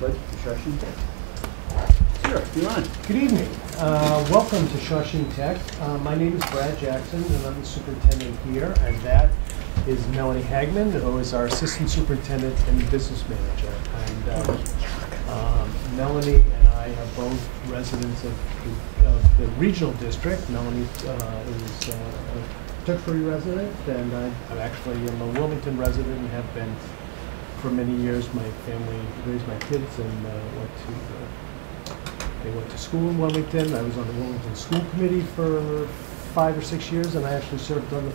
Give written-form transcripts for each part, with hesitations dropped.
pledge for Shashi Tech. Sure, you're on. Good evening. Welcome to Shashi Tech. My name is Brad Jackson, and I'm the superintendent here, and that is Melanie Hagman, who is our assistant superintendent and business manager. And Melanie and I are both residents of the regional district. Melanie is a Tewksbury resident, and I'm actually a Wilmington resident and have been for many years. My family raised my kids and they went to school in Wilmington. I was on the Wilmington School Committee for 5 or 6 years, and I actually served on the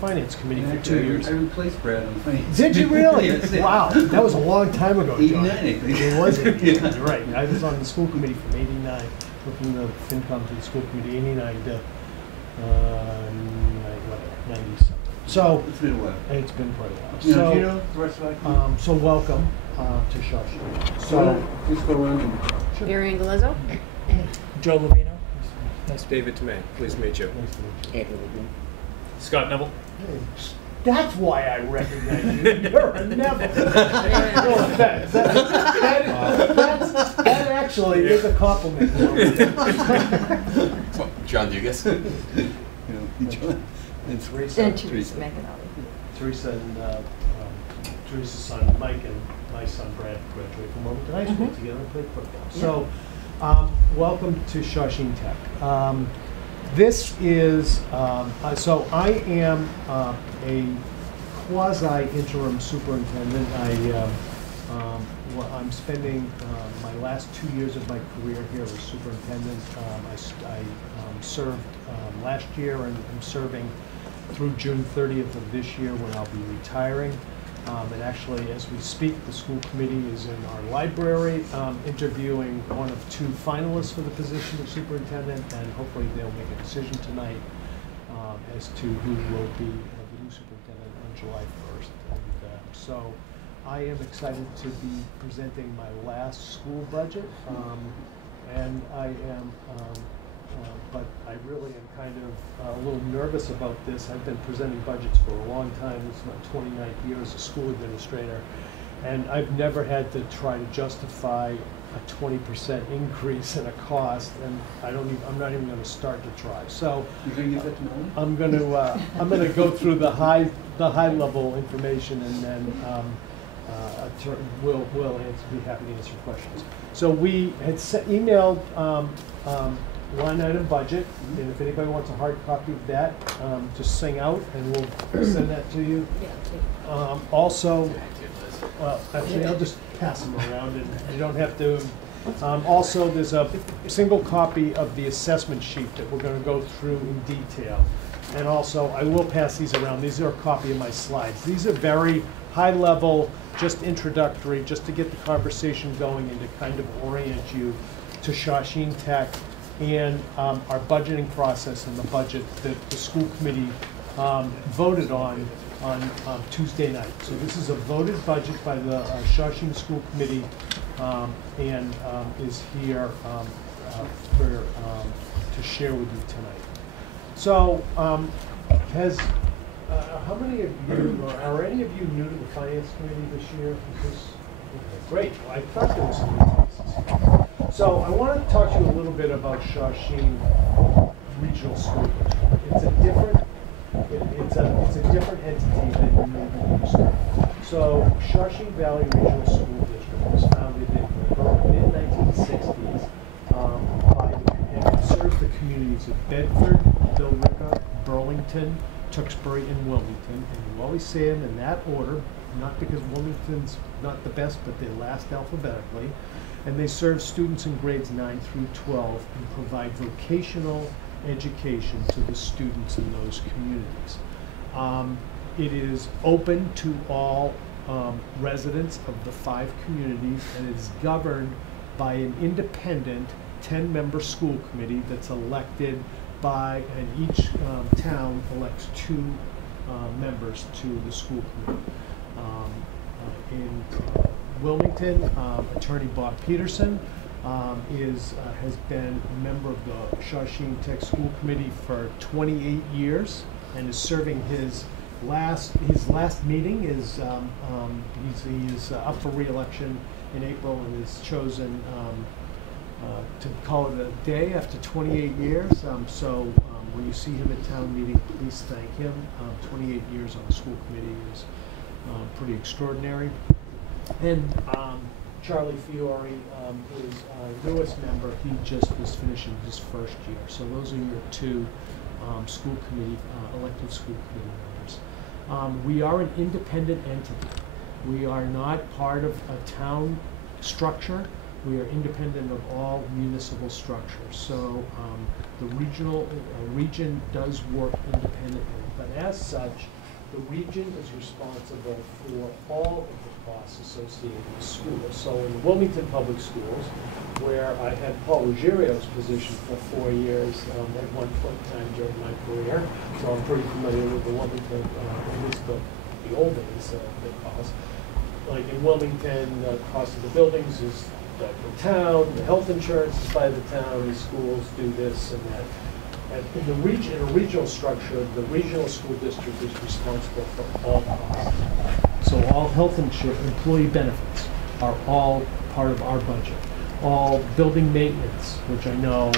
Finance Committee for 2 years. I replaced Brad on the Finance. Did you really? Yes. Wow, that was a long time ago, John. 89, I think. It was 89, Yeah. you're right. I was on the school committee from 89, looking at the FinCom to the school committee, 89 to 90-something. So, It's been a while. it's been quite a while. Do you So, know the rest of our community? so welcome to Shashi. So, just go around and... Sure. Mary Angolezzo. Joe Levino. Nice. David Tomei. Pleased to meet you. Nice to meet you. Scott Neville. Hey, that's why I recognize you. You're a Neville. No offense. That actually is a compliment. Well, John, do you guess? John. And Teresa. And Teresa McAnally. Teresa and Teresa's son Mike and my son Brad graduated from Wilmington High School together and played football. So, welcome to Shashi Tech. This is, so I am a quasi-interim superintendent. I'm spending my last 2 years of my career here as superintendent. I served last year, and I'm serving through June 30th of this year when I'll be retiring. And actually, as we speak, the school committee is in our library interviewing one of 2 finalists for the position of superintendent, and hopefully they'll make a decision tonight as to who will be the new superintendent on July 1st. And so I am excited to be presenting my last school budget, and I am but I really am kind of a little nervous about this. I've been presenting budgets for a long time. This is my 29th year as a school administrator, and I've never had to try to justify a 20% increase in a cost, and I'm not even going to start to try. So You're going to give that to Melanie? I'm going to go through the high level information, and then we'll be happy to answer questions. So we had emailed line item budget, and if anybody wants a hard copy of that, just sing out and we'll send that to you. Also, well, actually I'll just pass them around and you don't have to. Also, there's a single copy of the assessment sheet that we're going to go through in detail. And also, I will pass these around. These are a copy of my slides. These are very high level, just introductory, just to get the conversation going and to kind of orient you to Shashi Tech and our budgeting process and the budget that the school committee voted on Tuesday night. So this is a voted budget by the Shashi School Committee and is here to share with you tonight. So how many of you, or are any of you new to the Finance Committee this year? Okay, great. Well, I thought there was some new faces. So I want to talk to you a little bit about Shashi Regional School District. It's a different entity than you may be used to. So Shashi Valley Regional School District was founded in the mid-1960s and it serves the communities of Bedford, Billerica, Burlington, Tewksbury, and Wilmington. And you always say them in that order, not because Wilmington's not the best, but they last alphabetically. And they serve students in grades 9 through 12 and provide vocational education to the students in those communities. It is open to all residents of the 5 communities and is governed by an independent 10-member school committee that's elected by, and each town elects 2 members to the school committee. In Wilmington, Attorney Bob Peterson has been a member of the Shashi Tech School Committee for 28 years and is serving his last meeting is he is up for re-election in April and has chosen to call it a day after 28 years. So when you see him at town meeting, please thank him. 28 years on the school committee is pretty extraordinary. And Charlie Fiore is our newest member. He just was finishing his first year. So those are your two school committee, elected school committee members. We are an independent entity. We are not part of a town structure. We are independent of all municipal structures. So the region does work independently, but as such, the region is responsible for all of the costs associated with schools. So in the Wilmington Public Schools, where I had Paul Ruggiero's position for 4 years at one point in time during my career, so I'm pretty familiar with the Wilmington, at least the old days, the cost. Like in Wilmington, the cost of the buildings is the town, the health insurance is by the town, the schools do this and that. And in the region, in a regional structure, the regional school district is responsible for all costs. So all health insurance, employee benefits are all part of our budget. All building maintenance, which I know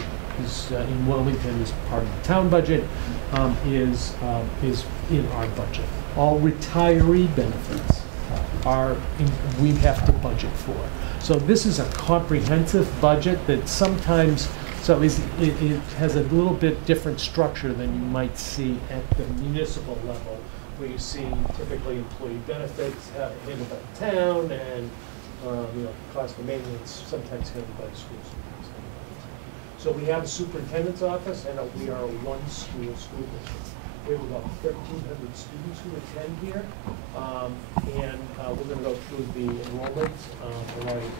is in Wilmington is part of the town budget, is in our budget. All retiree benefits we have to budget for. So this is a comprehensive budget that sometimes, so it has a little bit different structure than you might see at the municipal level, where you see typically employee benefits handled by the town and cost of maintenance sometimes handled by the schools. So we have a superintendent's office, and we are a one-school school district. We have about 1,300 students who attend here, and we're going to go through the enrollment.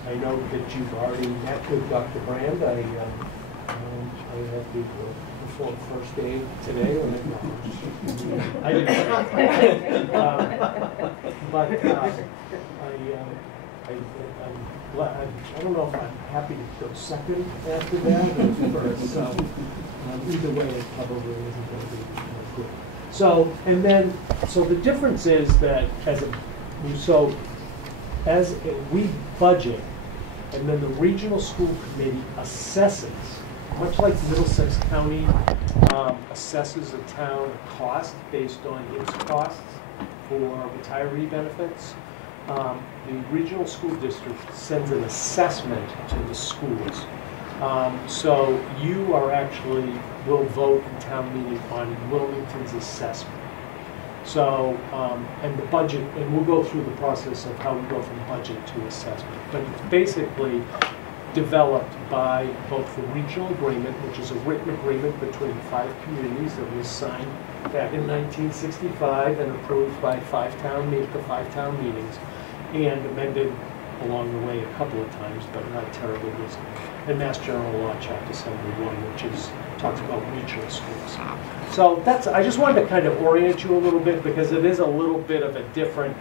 I know that you've already met with Dr. Brand. I had the first day today. I didn't. But I'm glad. I don't know if I'm happy to go second after that or first. So either way, it probably isn't going to be good. So so the difference is that as we budget, and then the regional school committee assesses, much like Middlesex County assesses a town cost based on its costs for retiree benefits. The regional school district sends an assessment to the schools. So you will vote in town meeting on Wilmington's assessment. So, and the budget, and we'll go through the process of how we go from budget to assessment. But it's basically developed by both the regional agreement, which is a written agreement between 5 communities that was signed back in 1965 and approved by the 5 town meetings, and amended along the way a couple of times, but not terribly recently. And Mass General Law, Chapter 71, which talks about regional schools. So I just wanted to kind of orient you a little bit, because it is a little bit of a different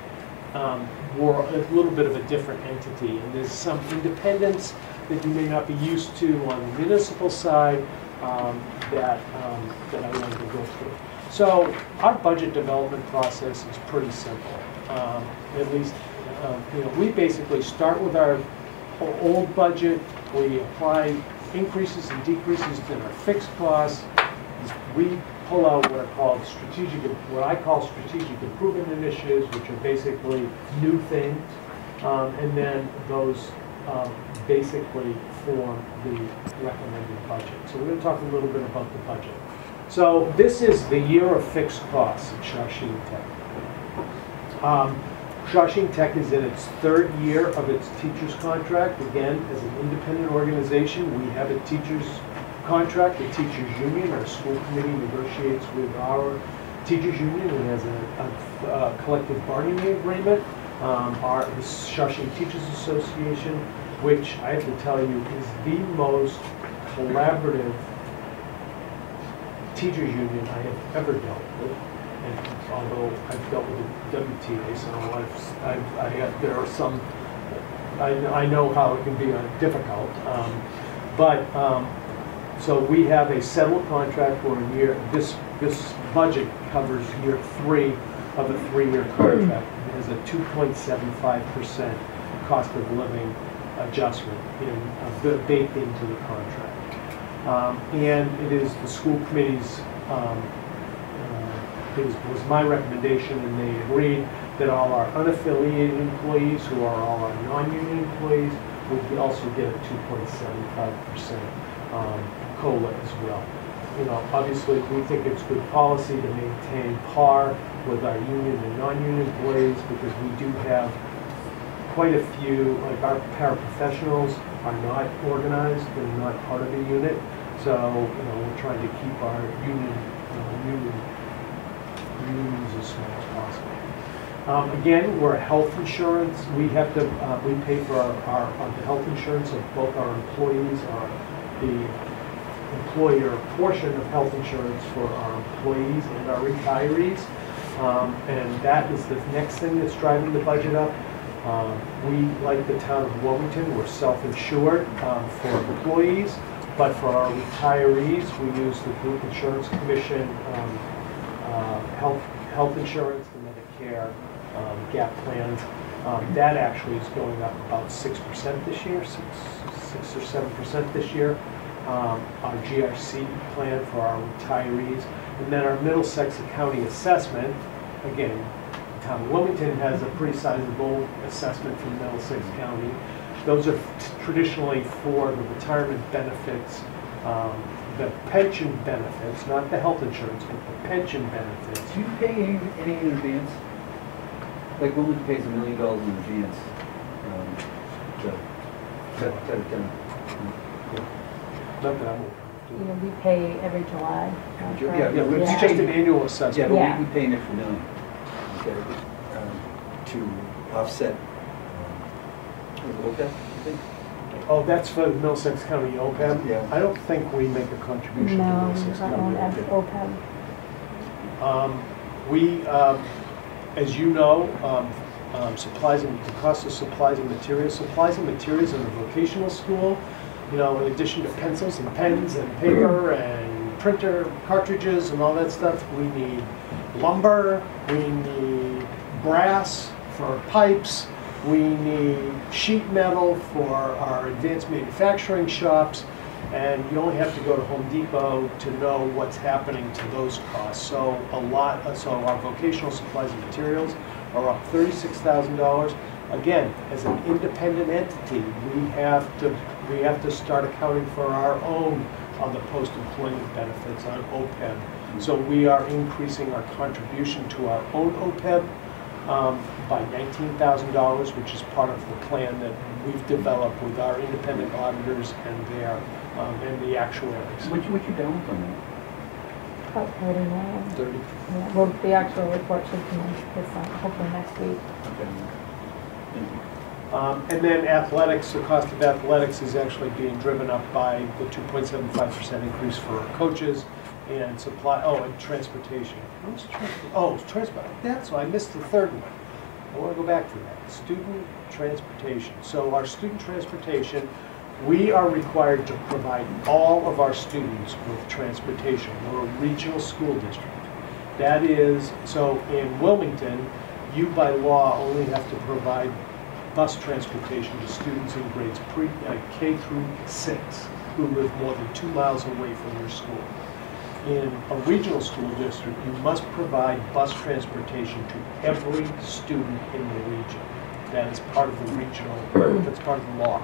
entity, and there's some independence that you may not be used to on the municipal side that I wanted to go through. So our budget development process is pretty simple. At least, we basically start with our old budget. We apply increases and decreases in our fixed costs. We pull out what I call strategic improvement initiatives, which are basically new things, and then those basically form the recommended budget. So we're going to talk a little bit about the budget. So this is the year of fixed costs at Shashi Tech. Shashi Tech is in its 3rd year of its teacher's contract. Again, as an independent organization, we have a teacher's contract. The teachers union, our school committee negotiates with our teachers union and has a collective bargaining agreement. Our Shashi Teachers Association, which I have to tell you is the most collaborative teachers union I have ever dealt with. And although I've dealt with the WTA, so there are some, I know how it can be difficult. So we have a settled contract for a year. This budget covers year 3 of a 3-year contract. It has a 2.75% cost of living adjustment baked into the contract. And it is the school committee's, was my recommendation, and they agreed that all our unaffiliated employees, who are all our non-union employees, would also get a 2.75% COLA as well. You know, obviously, we think it's good policy to maintain par with our union and non-union employees, because we do have quite a few, like our paraprofessionals are not organized, they're not part of a unit. So, you know, we're trying to keep our unions as small as possible. Again, we're a health insurance. We have to, we pay for the health insurance of both our employees, the employer portion of health insurance for our employees and our retirees. And that is the next thing that's driving the budget up. We, like the town of Wilmington, we're self-insured for employees, but for our retirees, we use the Group Insurance Commission health insurance, the Medicare gap plans. That actually is going up about 6% this year, 6 or 7% this year. Our GRC plan for our retirees, and then our Middlesex County assessment. Again, the town of Wilmington has a pretty sizable assessment from Middlesex County. Those are traditionally for the retirement benefits, the pension benefits, not the health insurance, but the pension benefits. Do you pay any in advance? Like Wilmington pays $1 million in advance. Not that I'm aware You know, we pay every July. Yeah, of. It's just an annual assessment. Yeah, but Yeah. we pay an extra $1 million, okay, to offset, OPEB, I think. Oh, that's for Middlesex County OPEB? Yeah. I don't think we make a contribution to No, Middlesex we County don't have OPEB. OPEB. We, as you know, the cost of supplies and materials in the vocational school, you know, in addition to pencils and pens and paper and printer cartridges and all that stuff, we need lumber, we need brass for pipes, we need sheet metal for our advanced manufacturing shops, and you only have to go to Home Depot to know what's happening to those costs. So so our vocational supplies and materials are up $36,000. Again, as an independent entity, we have to start accounting for our own other post-employment benefits on OPEB. So we are increasing our contribution to our own OPEB by $19,000, which is part of the plan that we've developed with our independent auditors and the actuaries. What you down from that? About 30 million. 30. Yeah, well, the actual report should come in hopefully next week. Okay. Thank you. And then athletics, the cost of athletics is actually being driven up by the 2.75% increase for our coaches and and transportation. Transport. That's why I missed the third one. I want to go back to that. Student transportation. So our student transportation, we are required to provide all of our students with transportation. We're a regional school district. That is, so in Wilmington, you by law only have to provide bus transportation to students in grades K through 6 who live more than 2 miles away from your school. In a regional school district, you must provide bus transportation to every student in the region. That is part of the regional, that's part of the law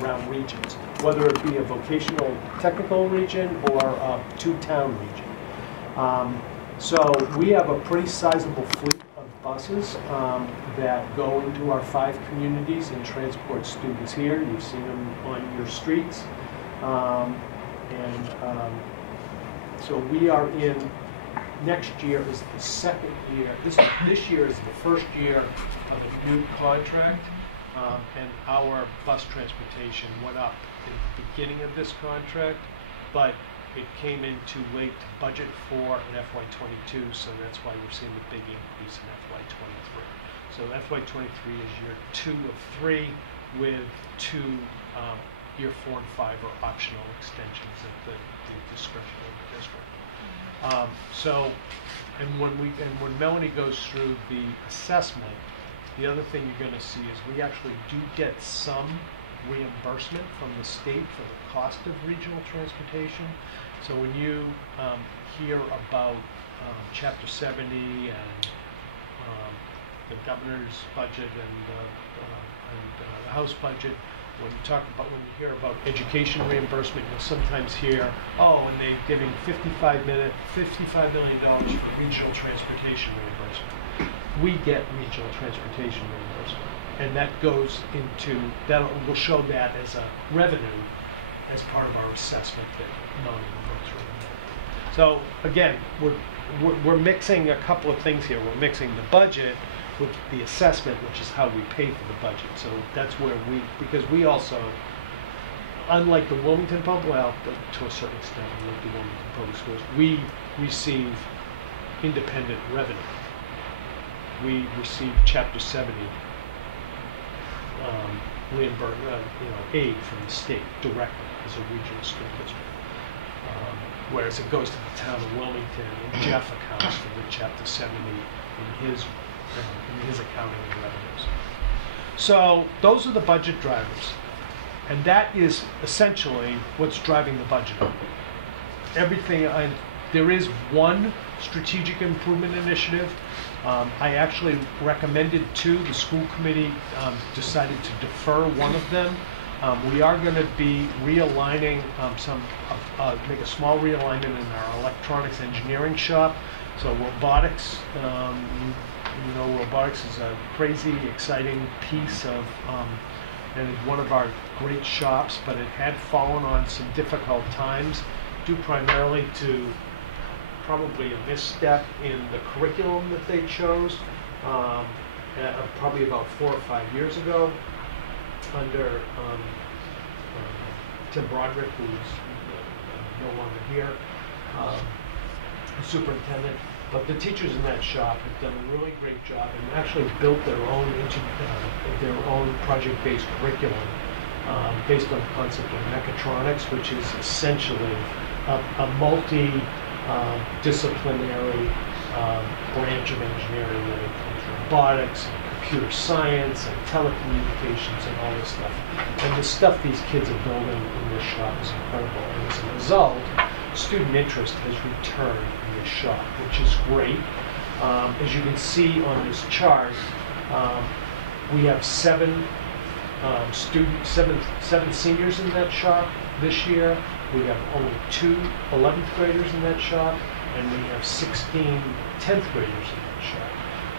around regions, whether it be a vocational technical region or a 2-town region. So we have a pretty sizable fleet of buses that go into our 5 communities and transport students here. You've seen them on your streets. So we are in, next year is the second year, this year is the first year of a new contract, and our bus transportation went up in the beginning of this contract, but it came in too late to budget for in FY22, so that's why we're seeing the big increase in FY23. So FY23 is year 2 of 3 with 2 year 4 and 5 are optional extensions at the discretion of the district. When Melanie goes through the assessment, the other thing you're going to see is we actually do get some reimbursement from the state for the cost of regional transportation. So when you hear about Chapter 70 and the governor's budget and the House budget, when you hear about education reimbursement, you'll sometimes hear, oh, and they're giving $55 million for regional transportation reimbursement. We get regional transportation reimbursement, and that goes into, we'll show that as a revenue as part of our assessment that Melanie will go through. So again, we're mixing a couple of things here. We're mixing the budget with the assessment, which is how we pay for the budget. So that's where because we also, unlike the Wilmington Public, well, to a certain extent, unlike the Wilmington Public Schools, we receive independent revenue. We receive Chapter 70 aid from the state directly as a regional school district. Whereas it goes to the town of Wilmington, and Jeff accounts for the Chapter 70 in his accounting and revenues. So those are the budget drivers, and that is essentially what's driving the budget up. There is one strategic improvement initiative. I actually recommended two. The school committee decided to defer one of them. We are going to be realigning make a small realignment in our electronics engineering shop. So robotics, robotics is a crazy, exciting piece of, and it's one of our great shops, but it had fallen on some difficult times, due primarily to probably a misstep in the curriculum that they chose, probably about 4 or 5 years ago, under Tim Broderick, who's no longer here, the superintendent. But the teachers in that shop have done a really great job and actually built their own project-based curriculum based on the concept of mechatronics, which is essentially a multi-disciplinary branch of engineering that includes robotics and computer science and telecommunications and all this stuff. And the stuff these kids are building in this shop is incredible. And as a result, student interest has returned in this shop, which is great. As you can see on this chart, we have seven seniors in that shop this year. We have only 2 11th graders in that shop, and we have 16 10th graders in that shop.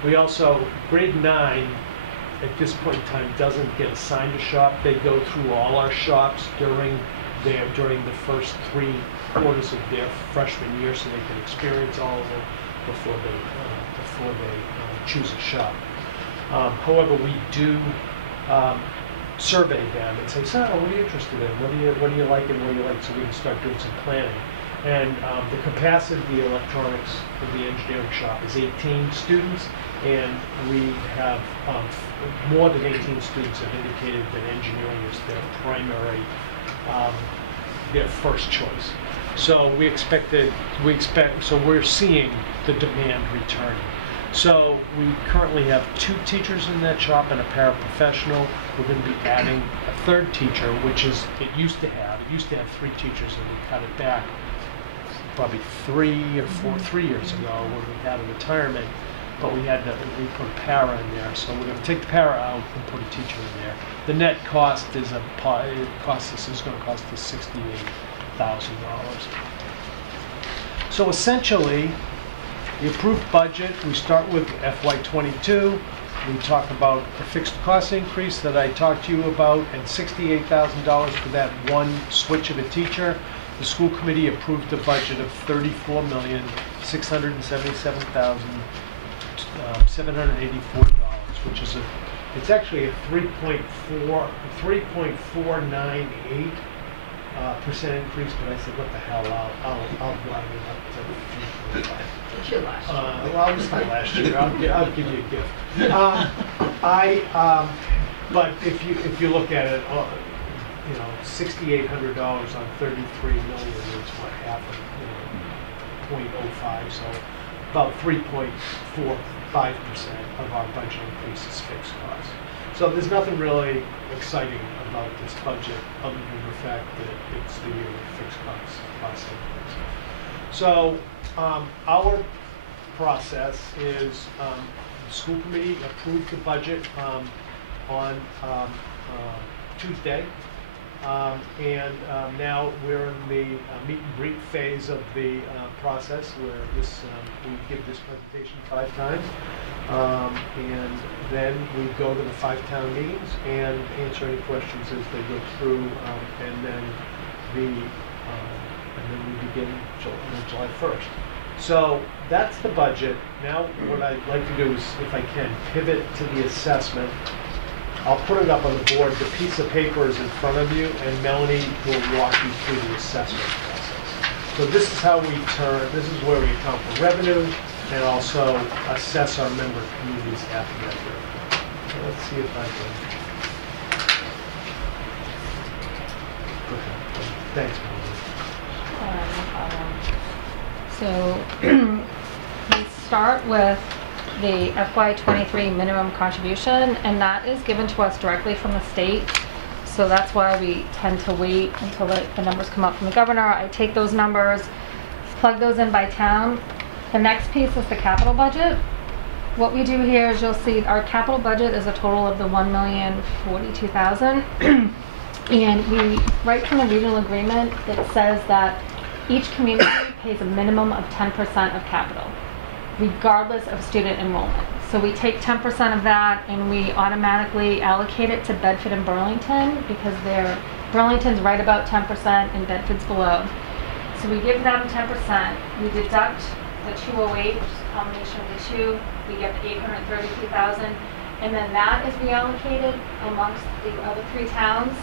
We also, grade 9, at this point in time, doesn't get assigned a shop. They go through all our shops during the first 3 quarters of their freshman year, so they can experience all of them before they choose a shop. However, we do survey them and say, so what are you interested in? What do you like and what do you like, so we can start doing some planning. And the capacity of the electronics of the engineering shop is 18 students, and we have more than 18 students have indicated that engineering is their primary, their first choice. So we're seeing the demand returning. So we currently have 2 teachers in that shop and a paraprofessional. We're going to be adding a 3rd teacher, which is, it used to have 3 teachers, and we cut it back probably 3 years ago when we had a retirement, but we put a para in there. So we're going to take the para out and put a teacher in there. The net cost is going to cost us $68,000. So essentially, the approved budget, we start with FY22. We talk about the fixed cost increase that I talked to you about, and $68,000 for that one switch of a teacher. The school committee approved a budget of $34,677,784, which is it's actually a 3.498% increase. But I said, what the hell? I'll blind it up to 3.5. Well, it was my last year. I'll give you a gift. But if you look at it, $6,800 on $33 million is what happened, 0.05. So about 3.45% of our budget increase is fixed costs. So there's nothing really exciting about this budget other than the fact that it's the year of fixed cost increase. So our process is the school committee approved the budget on Tuesday. And now we're in the meet and greet phase of the process where we give this presentation 5 times. And then we go to the 5 town meetings and answer any questions as they go through. And then we begin July 1st. So that's the budget. Now what I'd like to do is, if I can, pivot to the assessment. I'll put it up on the board. The piece of paper is in front of you, and Melanie will walk you through the assessment process. So this is how this is where we account for revenue and also assess our member communities after that year. So let's see if I can. Okay. Thanks, Melanie. So we start with the FY23 minimum contribution, and that is given to us directly from the state. So that's why we tend to wait until the numbers come up from the governor. I take those numbers, plug those in by town. The next piece is the capital budget. What we do here is you'll see our capital budget is a total of the $1,042,000. And we, right from the regional agreement, it says that each community pays a minimum of 10% of capital, regardless of student enrollment. So we take 10% of that and we automatically allocate it to Bedford and Burlington because Burlington's right about 10% and Bedford's below. So we give them 10%, we deduct the 208, which is a combination of the two, we get the 832,000, and then that is reallocated amongst the other 3 towns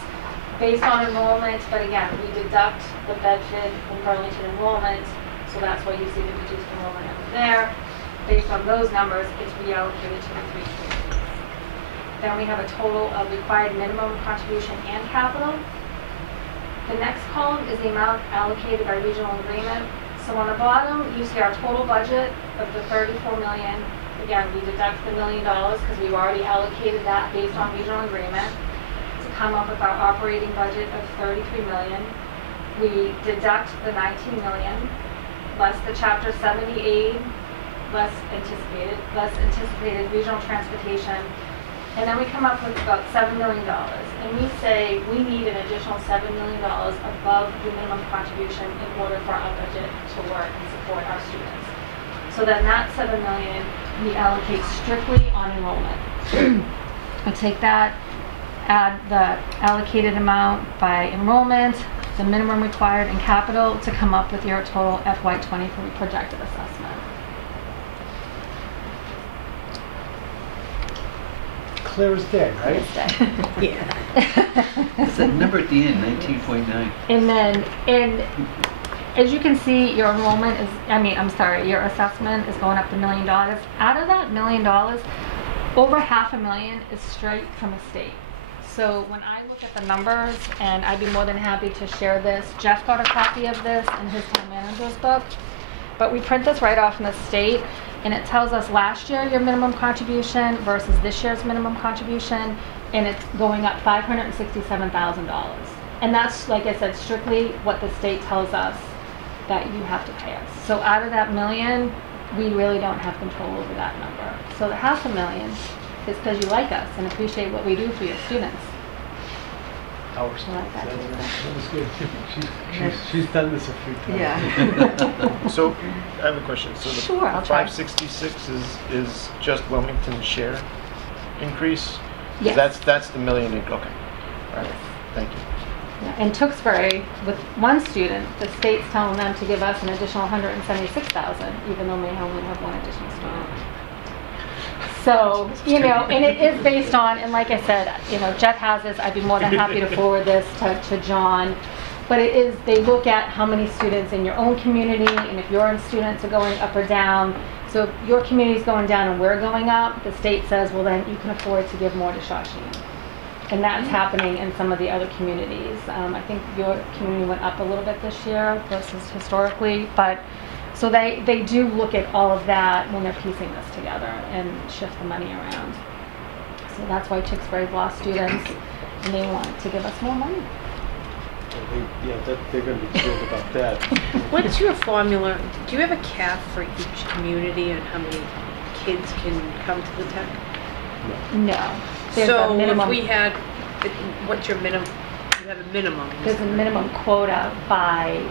based on enrollment, but again, we deduct the Bedford and Burlington enrollment, so that's why you see the reduced enrollment over there. Based on those numbers, it's reallocated to the 3 communities. Then we have a total of required minimum contribution and capital. The next column is the amount allocated by regional agreement. So on the bottom, you see our total budget of the $34 million. Again, we deduct the $1 million because we've already allocated that based on regional agreement to come up with our operating budget of $33 million. We deduct the $19 million, less the Chapter 70 aid, less anticipated regional transportation, and then we come up with about $7 million. And we say we need an additional $7 million above the minimum contribution in order for our budget to work and support our students. So then that $7 million we allocate strictly on enrollment. I take that, add the allocated amount by enrollment, the minimum required in capital to come up with your total FY23 projected assessment. Clear as day, right? Yeah. It's that number at the end, 19.9. And then, as you can see, your enrollment is, your assessment is going up to $1 million. Out of that $1 million, over $500,000 is straight from the state. So when I look at the numbers, and I'd be more than happy to share this, Jeff got a copy of this in his town manager's book, but we print this right off from the state, and it tells us last year your minimum contribution versus this year's minimum contribution, and it's going up $567,000. And that's, like I said, strictly what the state tells us that you have to pay us. So out of that $1 million, we really don't have control over that number. So the $500,000 is because you like us and appreciate what we do for your students. Ours. I like that. That was good. She's done this a few times. Yeah. So I have a question. So the Sure, I'll try. 566 is just Wilmington's share increase? Yes. That's the $1 million. Okay. All right. Thank you. Yeah. In Tewksbury, with one student, the state's telling them to give us an additional $176,000, even though they only have one additional student. So, and it is based on, and like I said, Jeff has this, I'd be more than happy to forward this to John, but it is, they look at how many students in your own community, and if your students are going up or down. So if your community is going down and we're going up, the state says, well then you can afford to give more to Shashi. And that's happening in some of the other communities. I think your community went up a little bit this year versus historically, but So they do look at all of that when they're piecing this together and shift the money around. So that's why Tewksbury's lost students, and they want to give us more money. They're going to be thrilled about that. What's your formula? Do you have a cap for each community and how many kids can come to the tech? No. There's So a minimum. if we had, what's your minimum? You have a minimum. There's a minimum quota by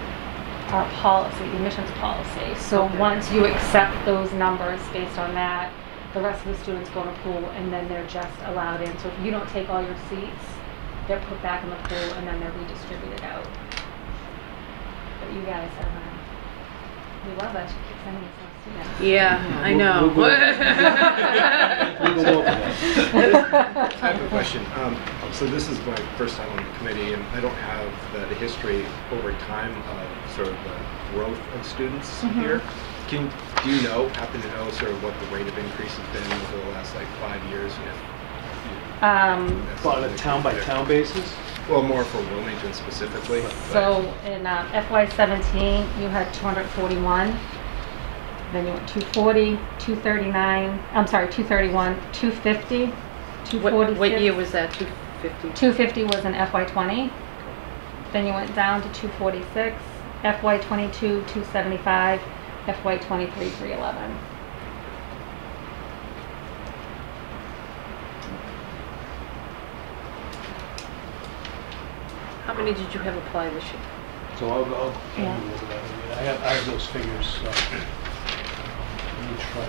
our policy, the admissions policy. So Okay. once you accept those numbers based on that, the rest of the students go in a pool and then they're just allowed in. So if you don't take all your seats, they're put back in the pool and then they're redistributed out. But you guys have, we love us. You keep sending us more students. Yeah, I know. We'll go over that. I have a question. So this is my first time on the committee, and I don't have the history over time of sort of the growth of students here. Do you happen to know sort of what the rate of increase has been over the last like 5 years? On a town-by-town basis? Well, more for Wilmington specifically. So in FY17, you had 241. Then you went 240, 239, I'm sorry, 231, 250, 246. What year was that? 250? 250 was in FY20. Then you went down to 246, FY22, 275, FY23, 311. How many did you have apply this year? So I'll Yeah. hand you over that. I have those figures. So let me try to.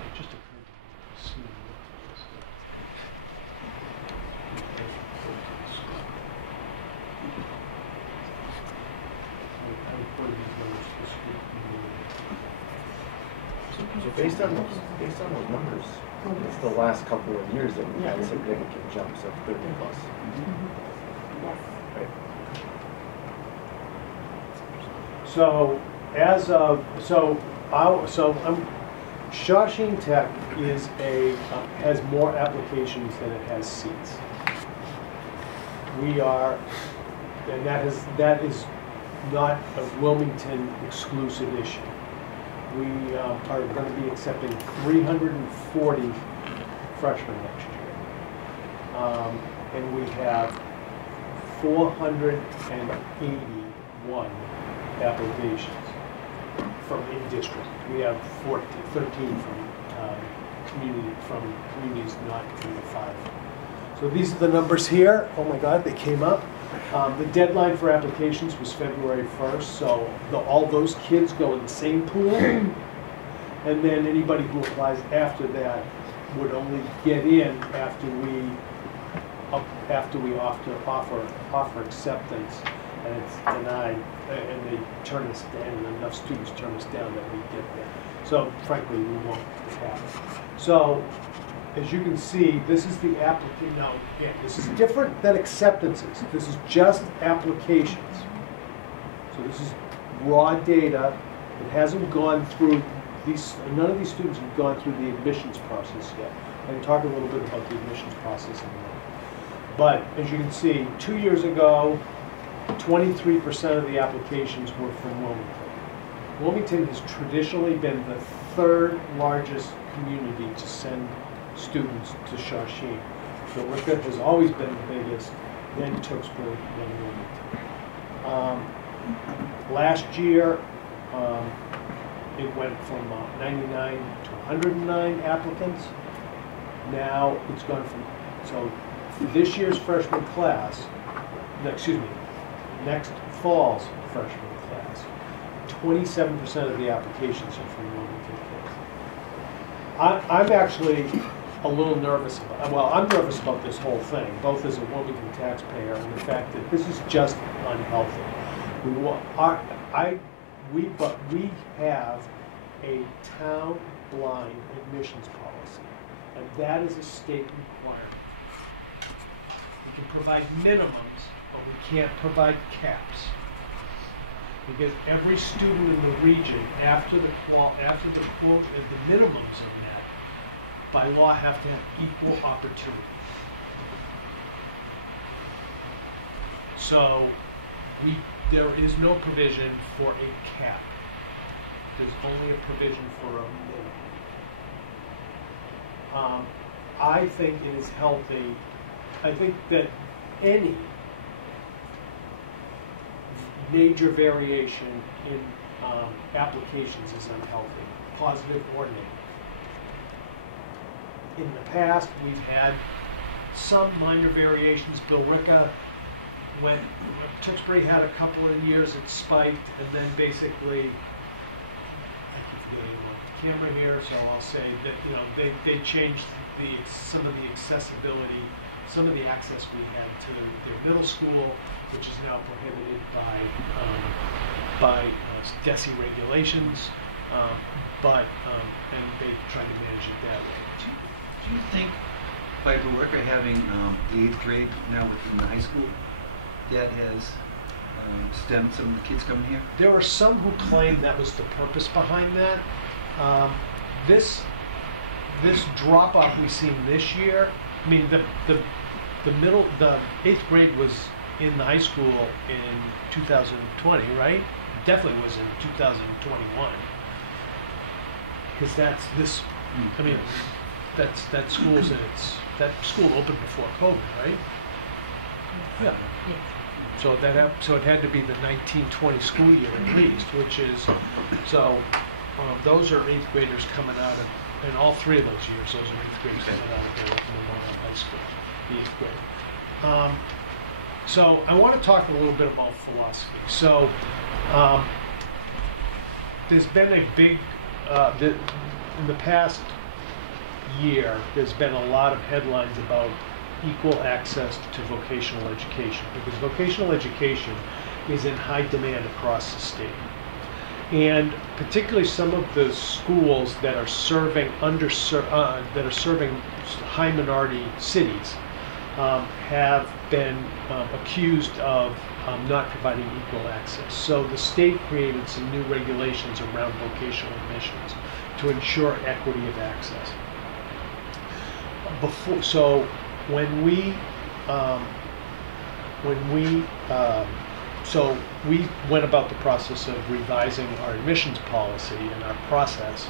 It just occurred to me to see what this is. I reported these numbers to the school committee. So based on those numbers, it's the last couple of years that we've had significant jumps of 30 plus. Yes. Right. So as of Shashi Tech is has more applications than it has seats. We are, and that is not a Wilmington exclusive issue. We are going to be accepting 340 freshmen next year, and we have 481 applications from in-district. We have 13 from communities not Community 5. So these are the numbers here. Oh my God, they came up. The deadline for applications was February 1st, so all those kids go in the same pool, and then anybody who applies after that would only get in after we offer acceptance, and it's denied, and they turn us down, and enough students turn us down that we get there. So frankly, we won't have it. So as you can see, this is the applicant. Now, again, this is different than acceptances. This is just applications. So this is raw data. It hasn't gone through these. None of these students have gone through the admissions process yet. I can talk a little bit about the admissions process in a minute. But as you can see, 2 years ago, 23% of the applications were from Wilmington. Wilmington has traditionally been the third largest community to send students to Shashi. So Rickett has always been the biggest, then Tewksbury, then Wilmington. Last year, it went from 99 to 109 applicants. Now it's gone from, so this year's freshman class, next fall's freshman class, 27% of the applications are from Wilmington kids. I'm actually a little nervous about, well, I'm nervous about this whole thing, both as a Wilmington taxpayer and the fact that this is just unhealthy. But we have a town blind admissions policy, and that is a state requirement. We can provide minimums, but we can't provide caps. Because every student in the region, after the minimums are met, by law have to have equal opportunity. So there is no provision for a cap. There's only a provision for a minimum. I think it is healthy. I think that any major variation in applications is unhealthy, positive or negative. In the past, we've had some minor variations. Bill Ricca went, Tewksbury had a couple of years it spiked, and then basically, I keep forgetting about the camera here, so I'll say that they changed some of the accessibility, some of the access we had to their middle school, which is now prohibited by DESI regulations, and they tried to manage it that way. Do you think by Billerica having the 8th grade now within the high school, that has stemmed some of the kids coming here? There are some who claim that was the purpose behind that. This drop off we've seen this year. I mean, the 8th grade was in the high school in 2020, right? Definitely was in 2021, because that's this. I mean, that school opened before COVID, right? Yeah. So it had to be the 1920 school year at least, which is those are 8th graders coming out of, in all 3 of those years, those are 8th graders coming out of their Memorial High School, the 8th grade. So I want to talk a little bit about philosophy. So there's been a big, in the past year, there's been a lot of headlines about equal access to vocational education, because vocational education is in high demand across the state. And particularly some of the schools that are serving high minority cities have been accused of not providing equal access. So the state created some new regulations around vocational admissions to ensure equity of access. So we went about the process of revising our admissions policy and our process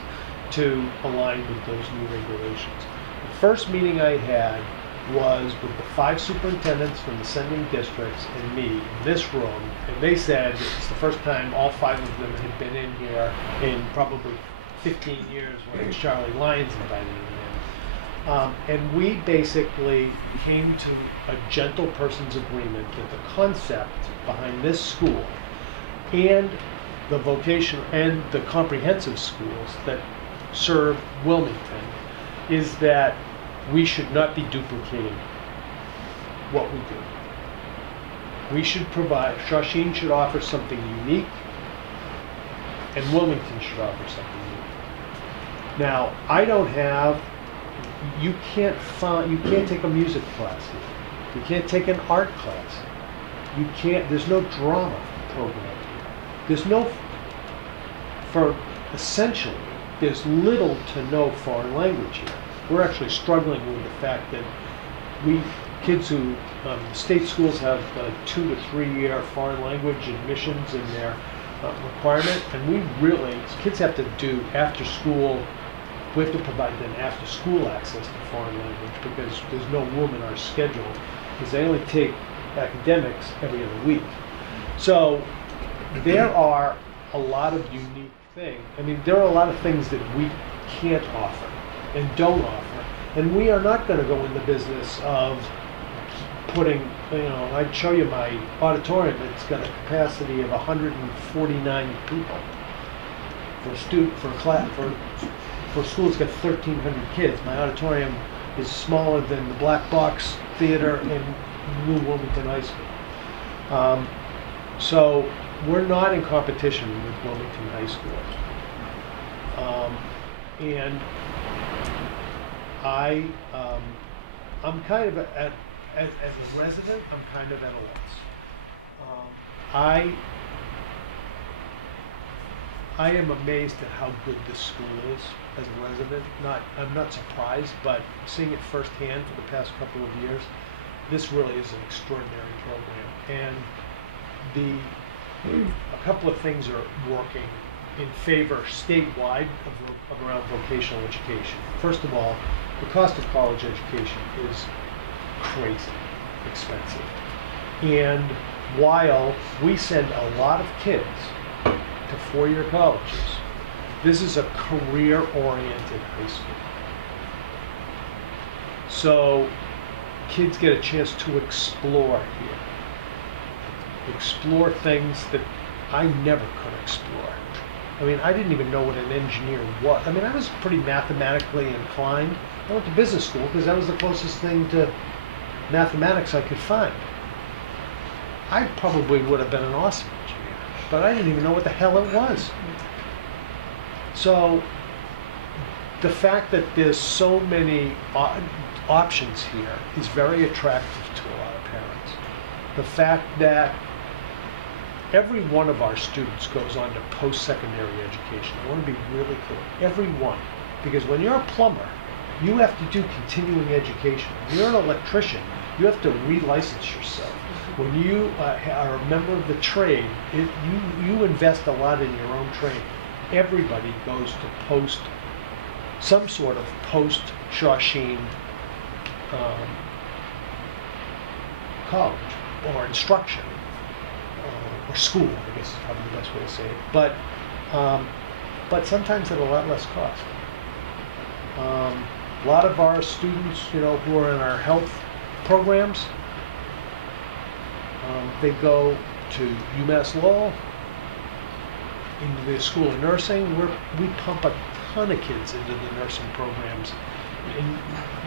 to align with those new regulations. The first meeting I had was with the 5 superintendents from the sending districts and me in this room, and they said it's the first time all 5 of them had been in here in probably 15 years when Charlie Lyons invited them in. And we basically came to a gentle person's agreement that the concept behind this school and the vocational and the comprehensive schools that serve Wilmington is that we should not be duplicating what we do. We should provide, Shashi should offer something unique, and Wilmington should offer something unique. Now, I don't have, you can't take a music class here. You can't take an art class. You can't, there's no drama program here. There's no, essentially, there's little to no foreign language here. We're actually struggling with the fact that kids who, state schools have 2 to 3 year foreign language admissions in their requirement, and kids have to do after school, we have to provide them after school access to foreign language because there's no room in our schedule, because they only take academics every other week. So there are a lot of unique things. I mean, there are a lot of things that we can't offer and don't offer. And we are not going to go in the business of putting, I'd show you my auditorium. It's got a capacity of 149 people. For school, it's got 1,300 kids. My auditorium is smaller than the Black Box Theater in New Wilmington High School. So we're not in competition with Wilmington High School. And I'm kind of as a resident, I'm kind of at a loss. I am amazed at how good this school is as a resident. I'm not surprised, but seeing it firsthand for the past couple of years, this really is an extraordinary program. And a couple of things are working in favor statewide of around vocational education. First of all, the cost of college education is crazy expensive. And while we send a lot of kids to four-year colleges, this is a career-oriented high school. So kids get a chance to explore here. Explore things that I never could explore. I mean, I didn't even know what an engineer was. I mean, I was pretty mathematically inclined. I went to business school because that was the closest thing to mathematics I could find. I probably would have been an awesome engineer, but I didn't even know what the hell it was. So the fact that there's so many options here is very attractive to a lot of parents. The fact that every one of our students goes on to post-secondary education. I want to be really clear. Every one. Because when you're a plumber, you have to do continuing education. When you're an electrician, you have to relicense yourself. When you are a member of the trade, you invest a lot in your own training. Everybody goes to some sort of post-Shashi college or instruction. Or school, I guess is probably the best way to say it. But sometimes at a lot less cost. A lot of our students, who are in our health programs, they go to UMass Lowell, into the School of Nursing. We pump a ton of kids into the nursing programs. And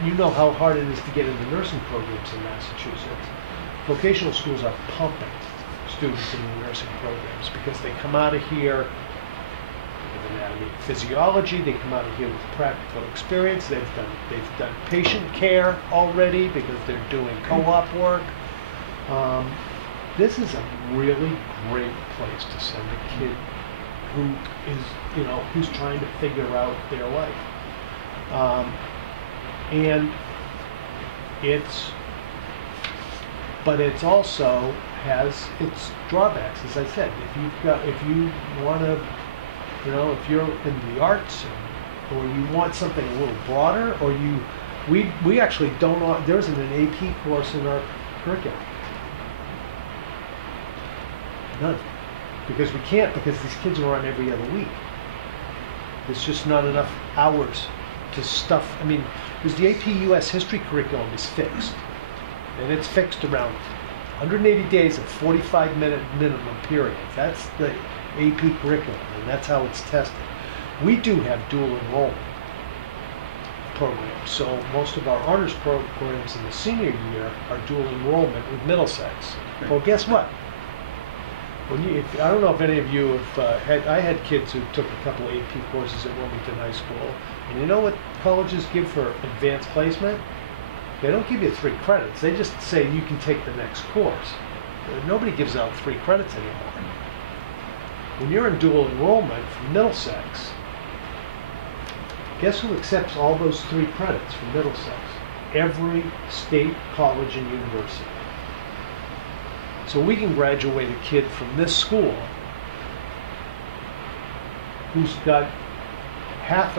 you know how hard it is to get into nursing programs in Massachusetts. Vocational schools are pumping students in the nursing programs because they come out of here with anatomy and physiology, they come out of here with practical experience, they've done patient care already because they're doing co-op work. This is a really great place to send a kid who is, who's trying to figure out their life. And but it's also has its drawbacks, as I said. If you want to, if you're in the arts, or you want something a little broader, or we actually don't. There isn't an AP course in our curriculum. None, because we can't, because these kids are on every other week. There's just not enough hours to stuff. I mean, because the AP US history curriculum is fixed, and it's fixed around 180 days of 45-minute minimum periods. That's the AP curriculum, and that's how it's tested. We do have dual enrollment programs, so most of our honors programs in the senior year are dual enrollment with Middlesex. Well, guess what? I don't know if any of you have I had kids who took a couple AP courses at Wilmington High School, and you know what colleges give for advanced placement? They don't give you 3 credits. They just say you can take the next course. Nobody gives out 3 credits anymore. When you're in dual enrollment from Middlesex, guess who accepts all those 3 credits from Middlesex? Every state college and university. So we can graduate a kid from this school who's got half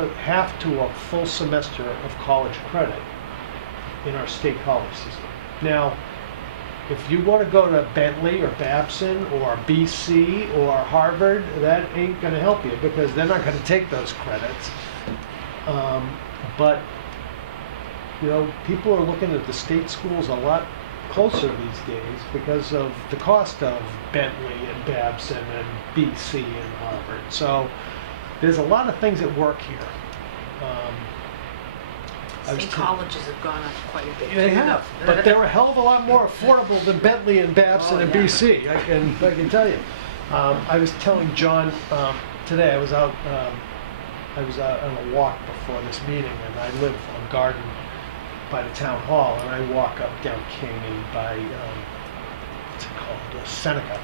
to a full semester of college credit in our state college system. Now, if you want to go to Bentley or Babson or BC or Harvard, that ain't going to help you because they're not going to take those credits. But people are looking at the state schools a lot closer these days because of the cost of Bentley and Babson and BC and Harvard. So there's a lot of things at work here. State colleges have gone up quite a bit. They have, but they're a hell of a lot more affordable than Bentley and Babson and BC. I can tell you. I was telling John today. I was out on a walk before this meeting, and I live on Garden by the town hall, and I walk up down King and by what's it called, Seneca,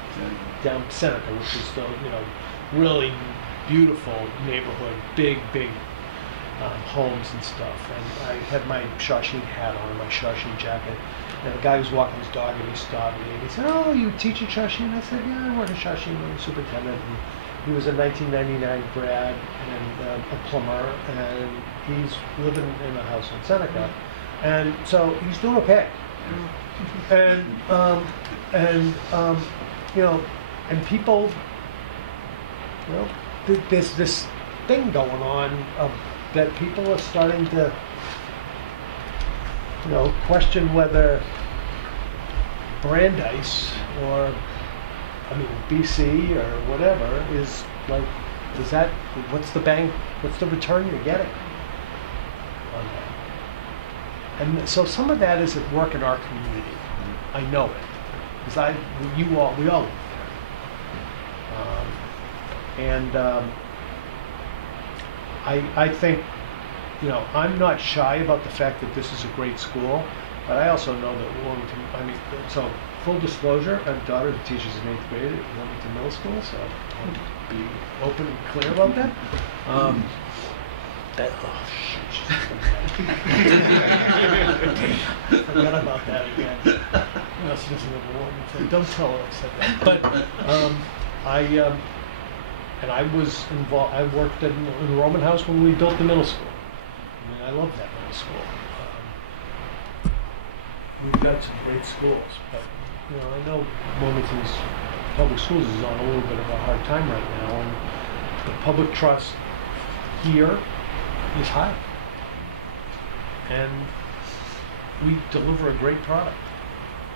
down Seneca, which is the really beautiful neighborhood, big homes and stuff. And I had my Shashi hat on, my Shashi jacket, And a guy was walking his dog and he stopped me and he said, "Oh, you teach at Shashi?" And I said, "Yeah, I work at Shashi. I'm the superintendent." And he was a 1999 grad and a plumber, and he's living in a house in Seneca. And so he's doing okay. And you know, and people, you know, there's this thing going on that people are starting to, you know, question whether Brandeis or, I mean, BC or whatever is like, is that, what's the return you're getting on that? And so some of that is at work in our community. I know it, because we all live there. I think, you know, I'm not shy about the fact that this is a great school, but I also know that Wilmington, I mean, so full disclosure, I have a daughter that teaches in 8th grade at Wilmington Middle School, so I'll be open and clear about that. Forgot about that again. No, she doesn't live in Wilmington. Don't tell her I said that. But I was involved. I worked at an enrollment house when we built the middle school. I mean, I love that middle school. We've got some great schools, but you know, I know Wilmington's public schools is on a little bit of a hard time right now, and the public trust here is high, and we deliver a great product.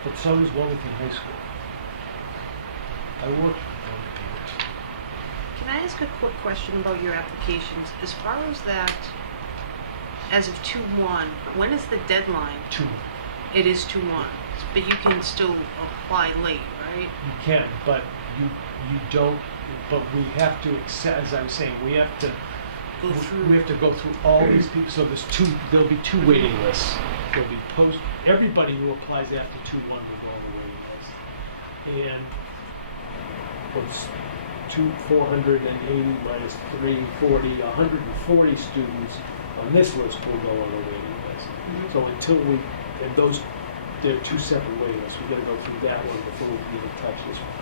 But so does Wilmington High School. I work at Wilmington. Can I ask a quick question about your applications? As far as that, as of 2/1, when is the deadline? 2. It is 2/1, but you can still apply late, right? You can, but you don't. But we have to accept, as I'm saying, we have to Go through. We have to go through all these people. So there'll be 2 waiting lists. There'll be everybody who applies after 2/1 will go on the waiting list. And what's 480 minus 340, 140 students on this list will go on the waiting list. Mm-hmm. So until there are 2 separate waiting lists. We got to go through that one before we can even touch this one.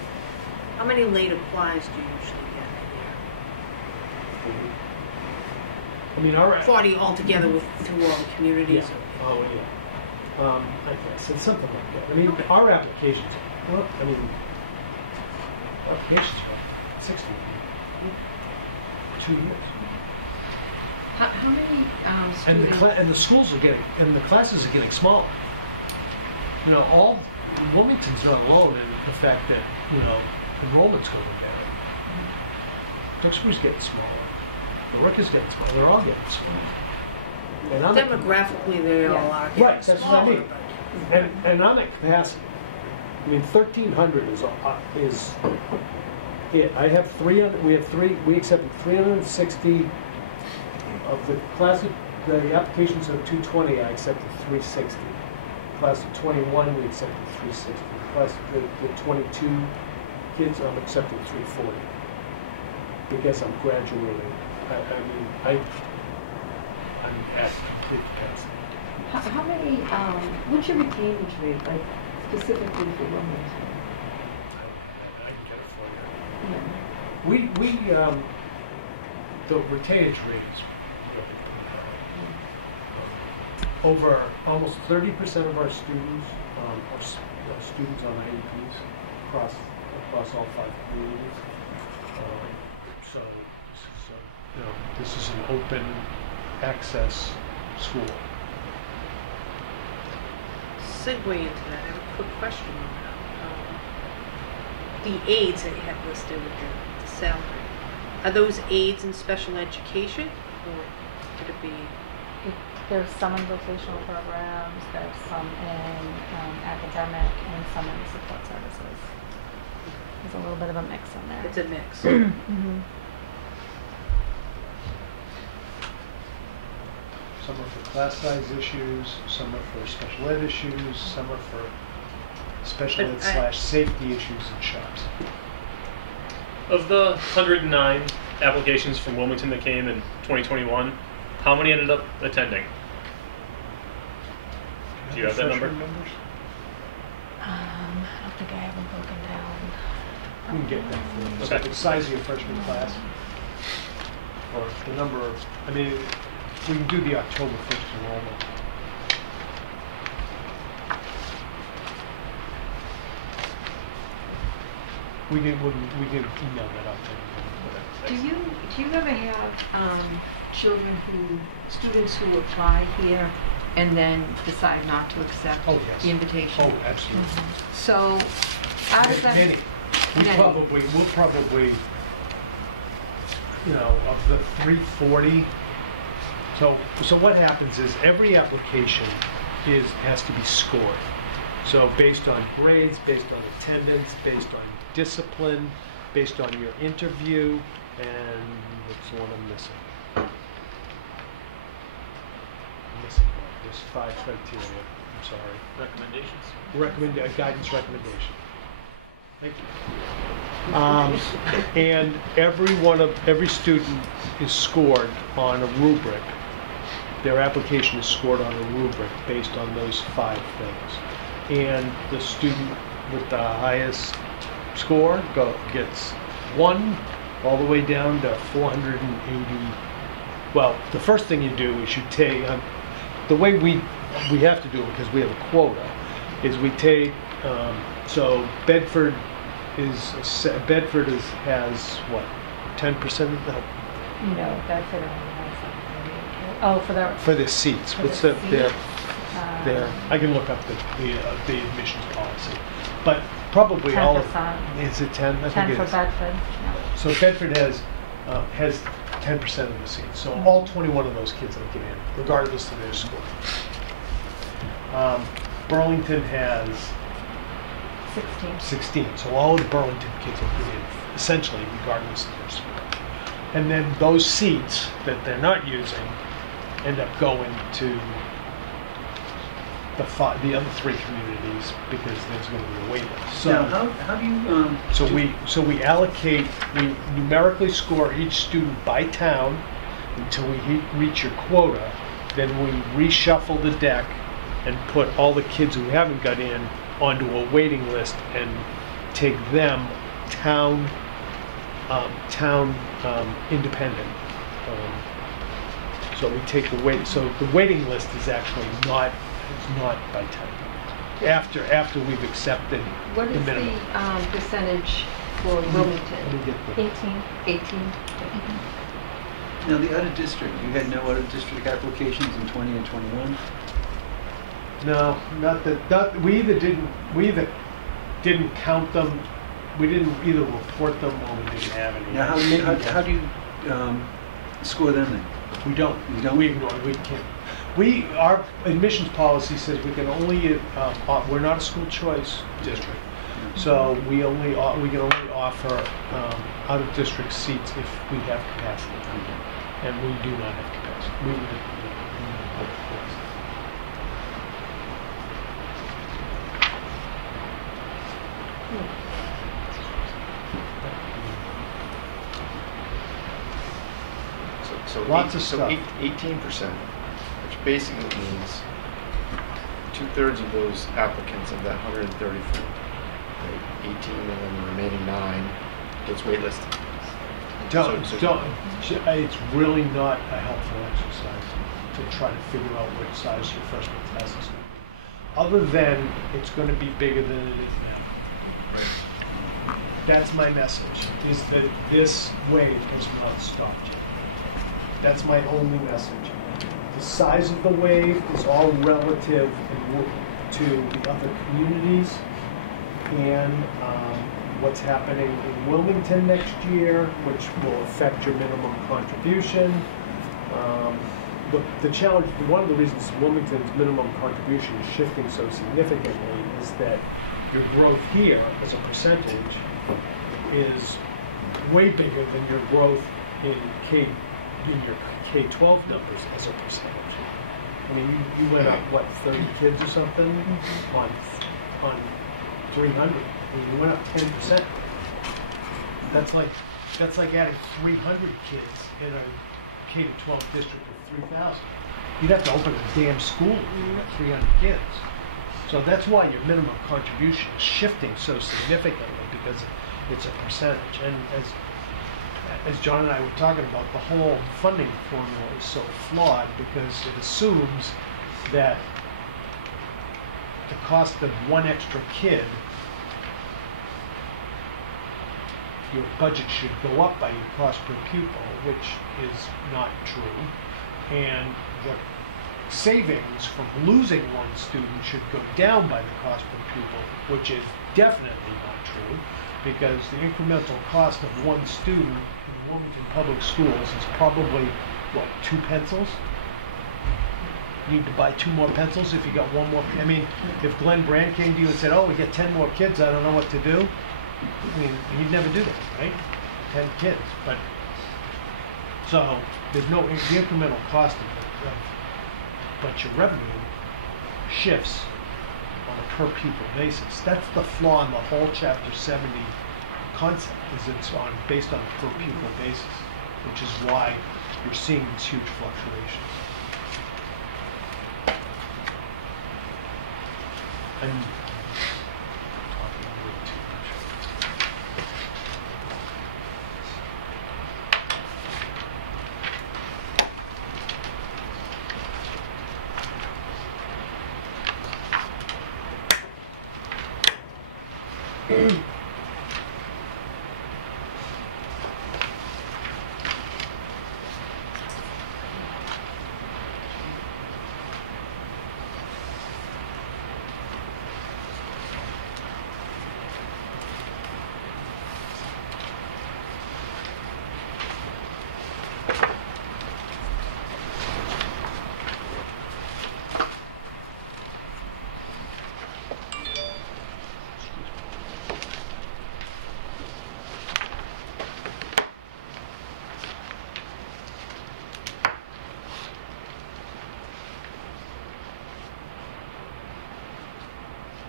How many late applies do you usually get? I mean, our 40 altogether through all the communities? Yeah. Oh, yeah. I guess it's something like that. I mean, our applications, well, I mean, applications are 60. 2 years. How many And students? the schools are getting, and the classes are getting smaller. You know, Wilmington's not alone in the fact that, you know, enrollment's going down. Duxbury's getting smaller. Lorica's getting smaller. They're all getting smaller. And I'm Demographically, they all are getting right, that's what I mean. smaller, And I'm at capacity. I mean, 1,300 is it. I have 300. We accepted 360 of the class. The applications of 220, I accepted 360. Class of 21, we accepted 360. Class of the 22 kids, I'm accepting 340. Because I'm graduating. I'm at complete capacity. How many? What's your retainage rate, like specifically for Wilmington? I can get it for you. Yeah. The retainage rate is over almost 30% of our students are students on IEPs across all 5 communities. So this is an open access school. Segue into that, I have a quick question on that. The aides that you have listed with the salary, are those aides in special education, or could it be? There's some in vocational programs, there's some in academic, and some in support services. There's a little bit of a mix in there. It's a mix. Mm-hmm. Some are for class size issues, some are for special ed issues, some are for special ed / safety issues in shops. Of the 109 applications from Wilmington that came in 2021, how many ended up attending? Do you have that number? I don't think I have them broken down. We can get that for you. So Okay. the size of your freshman class, or the number of, I mean, we can do the October 1st enrollment. We can email that out to you. Do you ever have students who apply here and then decide not to accept Oh, yes. the invitation? Oh, absolutely. So, how does that? Many. Many. We'll probably, you know, of the 340. So what happens is every application has to be scored. So based on grades, based on attendance, based on discipline, based on your interview, and what's the one I'm missing? I'm missing one. There's 5 criteria. I'm sorry. Recommendations. Guidance recommendation. Thank you. And every student is scored on a rubric. Their application is scored on a rubric based on those 5 things. And the student with the highest score gets 1 all the way down to 480. Well, the first thing you do is you take, the way we have to do it because we have a quota, is we take, so Bedford has what, 10% of the, No, Bedford only has like 38. for the seats. For What's the their, seats? I can look up the admissions policy, but probably all of, 10%. is it 10? I 10 think for it is. Bedford. So Bedford has 10% of the seats. So all 21 of those kids will get in, regardless of their score. Burlington has 16. So all of the Burlington kids will get in, essentially, regardless of their score. And then those seats that they're not using end up going to the other 3 communities because there's going to be a wait list. So Now, how do you, we allocate, we numerically score each student by town until we reach your quota. Then we reshuffle the deck and put all the kids who haven't got in onto a waiting list and take them town independent. So we take the wait. So the waiting list is actually not by town. After we've accepted What the is minimum. the percentage for Wilmington? Let me get the- 18. 18? now the out of district, you had no out of district applications in 20 and 21? No, we either didn't count them, we didn't either report them or we didn't have any. Now, how do you score them then? We don't. You don't? We ignore. We can't. Our admissions policy says we can only. We're not a school choice district, so we can only offer out of district seats if we have capacity, and we do not have capacity. So Lots of stuff. 18%, which basically means 2/3 of those applicants of that 134, right? 18, and then the remaining 9 gets waitlisted. It's really not a helpful exercise to try to figure out which size your freshman class is going to be. Other than it's going to be bigger than it is now. That's my message, is that this wave has not stopped yet. That's my only message. The size of the wave is all relative to the other communities and what's happening in Wilmington next year, which will affect your minimum contribution. The challenge, one of the reasons Wilmington's minimum contribution is shifting so significantly is that your growth here as a percentage is way bigger than your growth in your K-12 numbers as a percentage. I mean, you went up, what, 30 kids or something on 300. I mean, you went up 10%. That's like adding 300 kids in a K-12 district of 3,000. You'd have to open a damn school if you got 300 kids. So that's why your minimum contribution is shifting so significantly, because it's a percentage. And as John and I were talking about, the whole funding formula is so flawed because it assumes that the cost of one extra kid, your budget should go up by your cost per pupil, which is not true. And the savings from losing one student should go down by the cost per pupil, which is definitely not true, because the incremental cost of one student in Wilmington Public Schools is probably, what, 2 pencils? You need to buy 2 more pencils if you got 1 more. I mean, if Glenn Brand came to you and said, oh, we get 10 more kids, I don't know what to do, I mean, he'd never do that, right? 10 kids. But so there's no the incremental cost of it, but your revenue shifts on a per pupil basis. That's the flaw in the whole Chapter 70 concept, is it's based on a per pupil basis, which is why you're seeing these huge fluctuations. I'm talking way too much.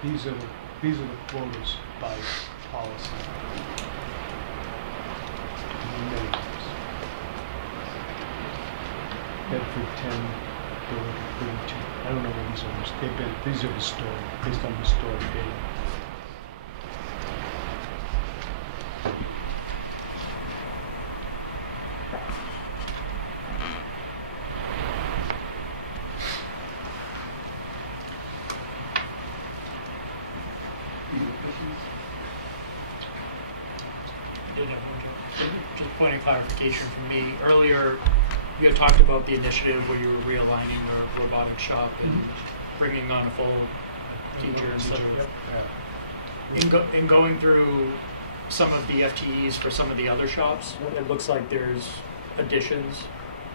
These are the quotas by policy. Many times. Bedford 10, Burlington 32. I don't know what these are. These are historic, based on historic data. Just a point of clarification from me. Earlier, you had talked about the initiative where you were realigning the robotic shop and bringing on a full teacher instead of... In going through some of the FTEs for some of the other shops, it looks like there's additions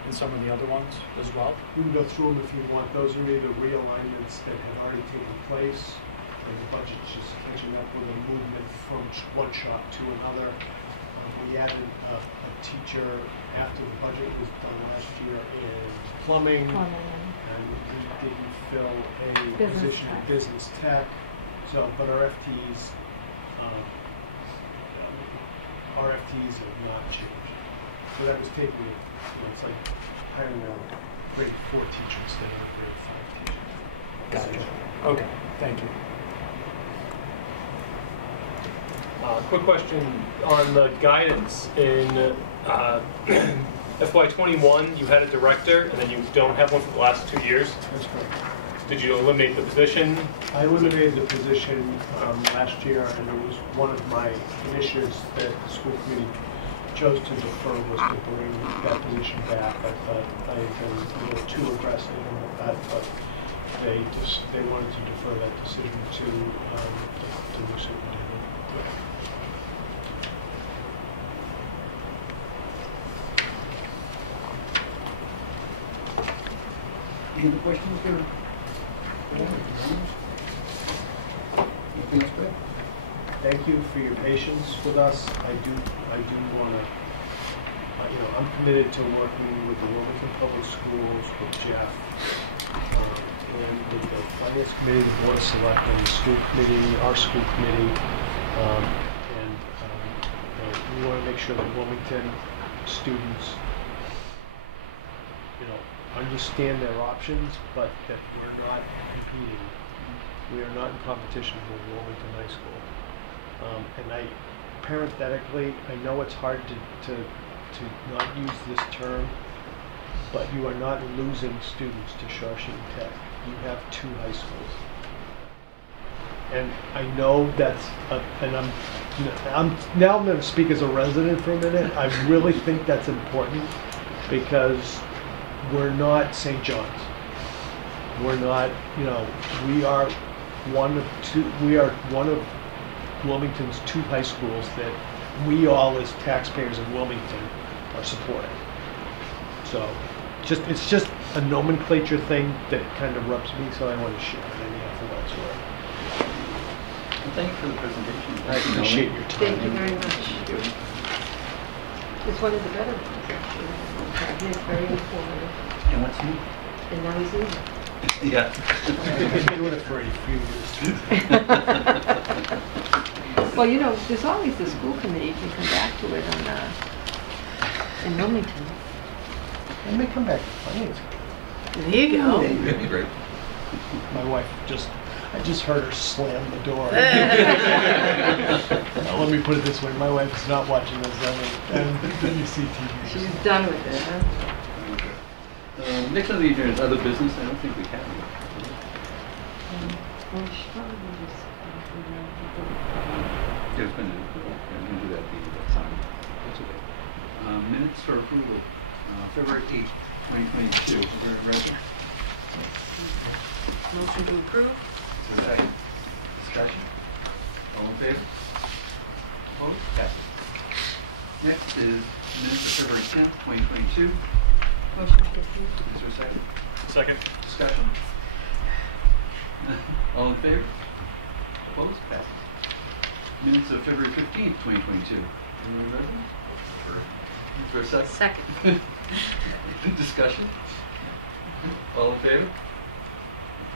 in some of the other ones as well. You can go through them if you want. Those are either realignments that had already taken place, and the budget's just catching up with a movement from one shop to another. We added a teacher after the budget was done last year in plumbing, and we didn't fill a position in business tech. So, but our FTEs have not changed. So that was taking, it's like hiring a grade 4 teacher instead of a grade 5 teacher. Gotcha. Okay, thank you. Quick question on the guidance in FY21. You had a director, and then you don't have one for the last 2 years. That's correct. Did you eliminate the position? I eliminated the position last year, and it was one of my initiatives that the school committee chose to defer was to bring that position back. I thought I had been a little too aggressive in that, but they wanted to defer that decision to the new superintendent. Any other questions here? Thank you for your patience with us. I do want to, I'm committed to working with the Wilmington Public Schools, with Jeff, and with the Finance Committee, the Board of Selectmen, the school committee, our school committee, we want to make sure that Wilmington students, understand their options, but that we're not competing We are not in competition with Wilmington High School. And parenthetically, I know it's hard to not use this term, but you are not losing students to Shashi Tech. You have 2 high schools. And I know that's, and I'm going to speak as a resident for a minute. I really think that's important because we're not St. John's. We're not, we are one of Wilmington's 2 high schools that we all as taxpayers in Wilmington are supporting. So it's just a nomenclature thing that kind of rubs me, so I want to share it anyhow elsewhere. Well, thank you for the presentation. I appreciate your time. Thank you very much. It's one of the better ones, actually. It's very informative. And what's new? And now he's leaving. Yeah. I've been doing it for a few years. Well, there's always the school committee. You can come back to it in Wilmington. I may come back to finance. There you go. That'd be great. My wife I just heard her slam the door. Let me put it this way, my wife is not watching this and see TV. She's done with it, huh? Okay. Next on the agenda is other business. I don't think we have any. Well, she probably just... Yeah, it's going to do that at the time. That's okay. Minutes for approval. February 8th, 2022. Is there a ready? Motion to approve? Second. Discussion. All in favor? Opposed? Passes. Next is minutes of February 10th, 2022. Motion to approve. Is there a second? Second. Discussion. All in favor? Opposed? Passes. Minutes of February 15th, 2022. Anyone ready? Is there a second? Second. Discussion. All in favor?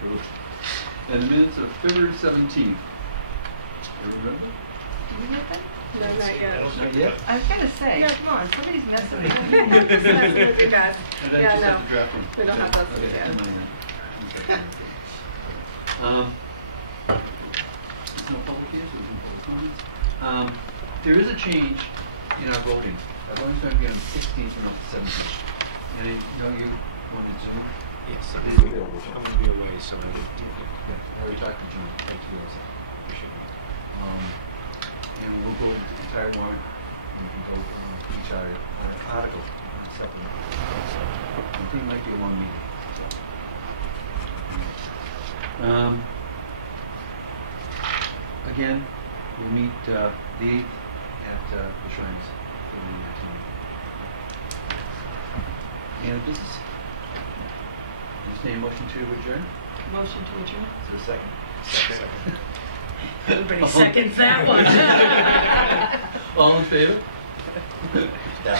Approved. And the minutes of February 17th. Everyone remember? Did we get that? No, not I yet. don't Not think yet? I was gonna say. No, come on, somebody's messing with you. Just messing with you guys. And I Yeah, just no. have to draft one. We don't have those Okay, yet. never mind then. There's no public here, so we can public comments. There is a change in our voting. I've only going to get on the 16th and not the 17th. And don't you want to Zoom? Yes, I'm I'm going to be away, so I need to. Okay, I already talked to June. Thank you, guys. Appreciate it. And we'll go the entire warrant. We can go each article separately. I think it might be a long meeting. Again, we'll meet the 8th at the Shrines. Any other business? Just need a motion to adjourn? Motion to adjourn. Is there a second? Second. Everybody seconds that one. All in favor? Yeah.